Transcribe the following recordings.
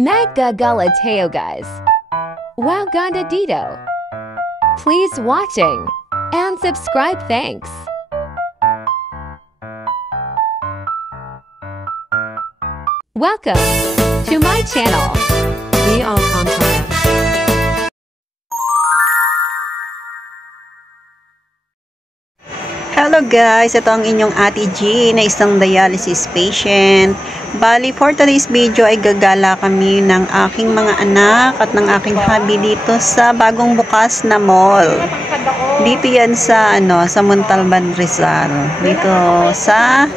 Magga Galateo guys. Wow Ganda Dito. Please watching and subscribe thanks. Welcome to my channel. Be all content. Hello guys, ito ang inyong Ate G na isang dialysis patient. Bali, for today's video ay gagala kami ng aking mga anak at ng aking hubby dito sa bagong bukas na mall. Dito yan sa sa Montalban, Rizal. Dito sa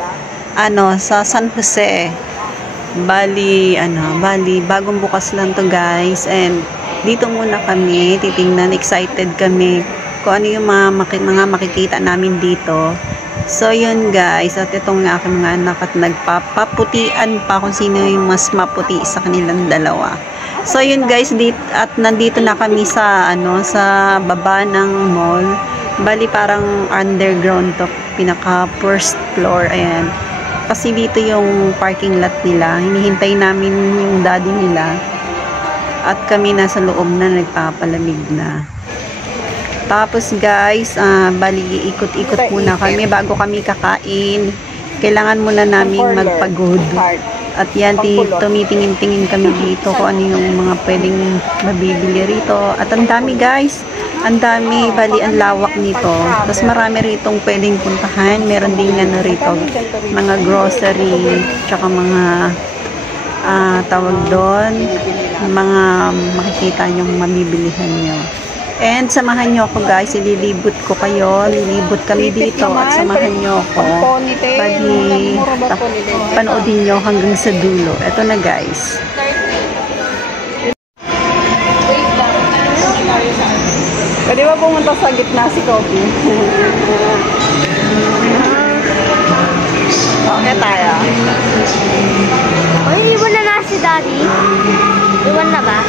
sa San Jose. Bali, bagong bukas lang to guys, and dito muna kami titingnan, excited kami kung ano yung mga makikita namin dito. So yun guys, at itong aking mga anak at nagpapaputian pa kung sino yung mas maputi sa kanilang dalawa. So yun guys, at nandito na kami sa sa baba ng mall. Bali parang underground to, pinaka first floor. Ayan, kasi dito yung parking lot nila. Hinihintay namin yung daddy nila at kami nasa loob na nagpapalamig na. Tapos guys, bali ikot-ikot muna kami bago kami kakain. Kailangan muna naming magpagod. At yan, tumitingin-tingin kami dito kung ano yung mga pwedeng mabibili rito. At ang dami guys, ang dami, bali ang lawak nito. Tapos marami ritong pwedeng puntahan. Meron din rito, mga grocery, tsaka mga tawag doon, mga makikita yung mabibilihan nyo. And samahan nyo ako guys, ililibot ko kayo, lilibot kami dito at samahan nyo ako. Bali, panoodin nyo hanggang sa dulo. Ito na guys. Pwede ba pumunta sa gitna si Kobe? Okay tayo. O, iniwan na si Daddy. Iwan na ba?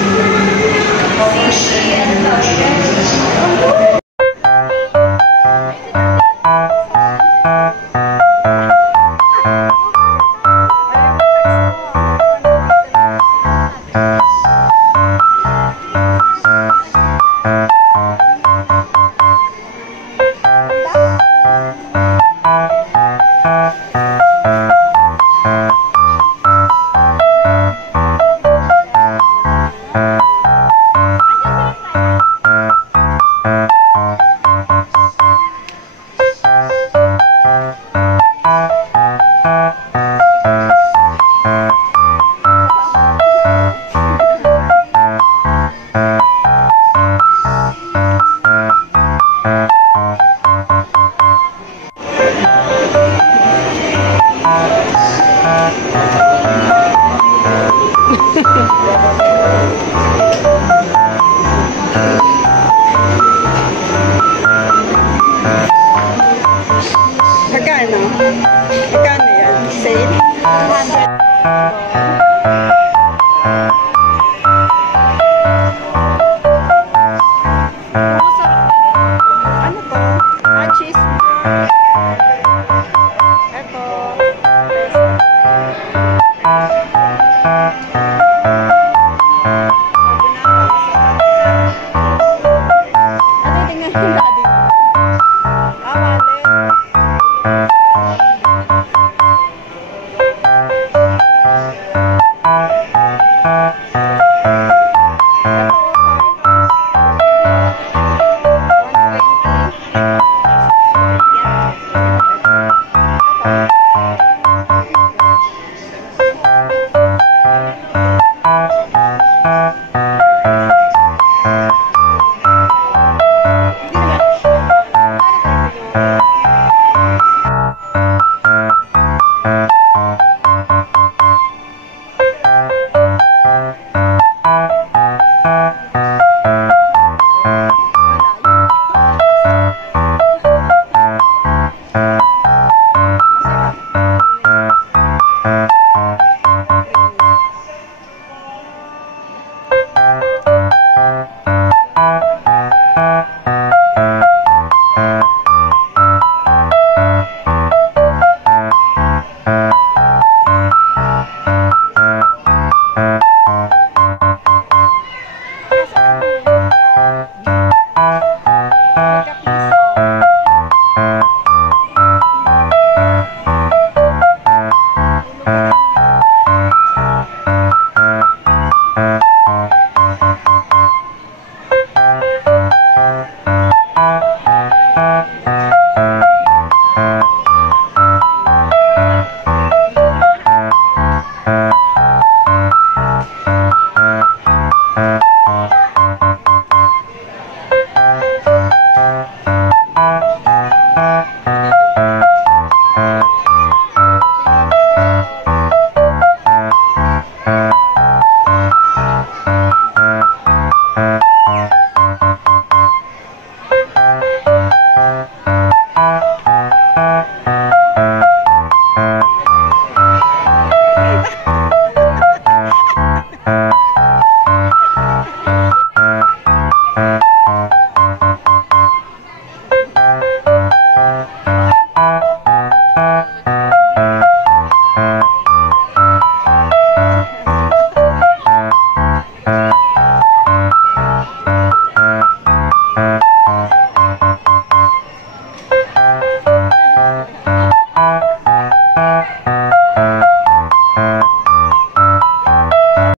Magkano? Magkano yan? Sale? 100. Ano to? Cheese. Ito. Ano tingnan yung daddy?